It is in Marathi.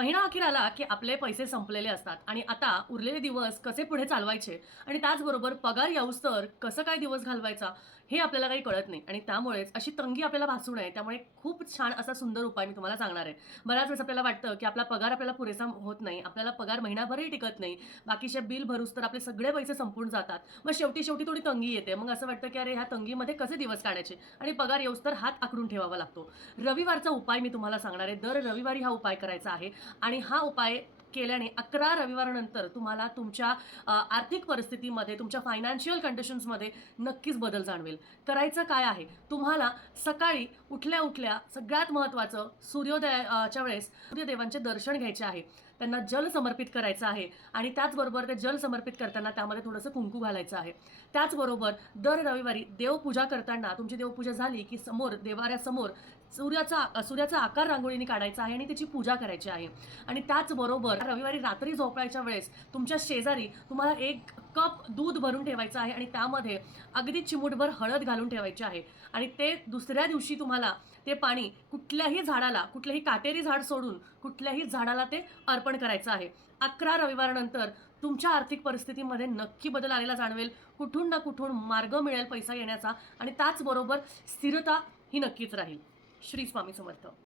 महिना अखेर आला की आपले पैसे संपलेले असतात. आणि आता उरलेले दिवस कसे पुढे चालवायचे? आणि त्याचबरोबर पगार याऊस तर कसं काय दिवस घालवायचा? हे आपल्याला काही कळत नाही. आणि त्यामुळेच अशी तंगी आपल्याला भासू नये. त्यामुळे खूप छान असा सुंदर उपाय मी तुम्हाला सांगणार आहे. बऱ्याच वेळेस आपल्याला वाटतं की आपला पगार आपल्याला पुरेसा होत नाही. आपल्याला पगार महिनाभरही टिकत नाही. बाकीचे बिल भरूस तर आपले सगळे पैसे संपून जातात. मग शेवटी शेवटी थोडी तंगी येते. मग असं वाटतं की अरे ह्या तंगीमध्ये कसे दिवस काढायचे? आणि पगार येऊस तर हात आखडून ठेवावा लागतो. रविवारचा उपाय मी तुम्हाला सांगणार आहे. दर रविवारी हा उपाय करायचा आहे. आणि हा उपाय केल्याने अकरा रविवारानंतर तुम्हाला तुमच्या आर्थिक परिस्थितीमध्ये तुमच्या फायनान्शियल कंडिशन्समध्ये नक्कीच बदल जाणवेल. करायचं काय आहे? तुम्हाला सकाळी उठल्या उठल्या सगळ्यात महत्त्वाचं सूर्योदयाच्या वेळेस सूर्यदेवांचे दर्शन घ्यायचे आहे. त्यांना जल समर्पित करायचं आहे आणि त्याचबरोबर ते जल समर्पित करताना त्यामध्ये थोडंसं कुंकू घालायचं आहे. त्याचबरोबर दर रविवारी देवपूजा करताना तुमची देवपूजा झाली की समोर देवाऱ्यासमोर सूर्याचा सूर्याचा आकार रांगोळीने काढायचा आहे आणि त्याची पूजा करायची आहे. आणि त्याचबरोबर रविवारी रात्री झोपायच्या वेळेस तुमच्या शेजारी तुम्हाला एक कप दूध भरून ठेवायचं आहे आणि त्यामध्ये अगदी चिमूटभर हळद घालून ठेवायची आहे. आणि ते दुसऱ्या दिवशी तुम्हाला ते पाणी कुठल्याही झाडाला कुठल्याही काटेरी झाड सोडून कुठल्याही झाडाला ते अर्पण करायचं आहे. अकरा रविवारानंतर तुमच्या आर्थिक परिस्थितीमध्ये नक्की बदल आलेला जाणवेल. कुठून ना कुठून मार्ग मिळेल पैसा येण्याचा आणि त्याचबरोबर स्थिरता ही नक्कीच राहील. श्री स्वामी समर्थ.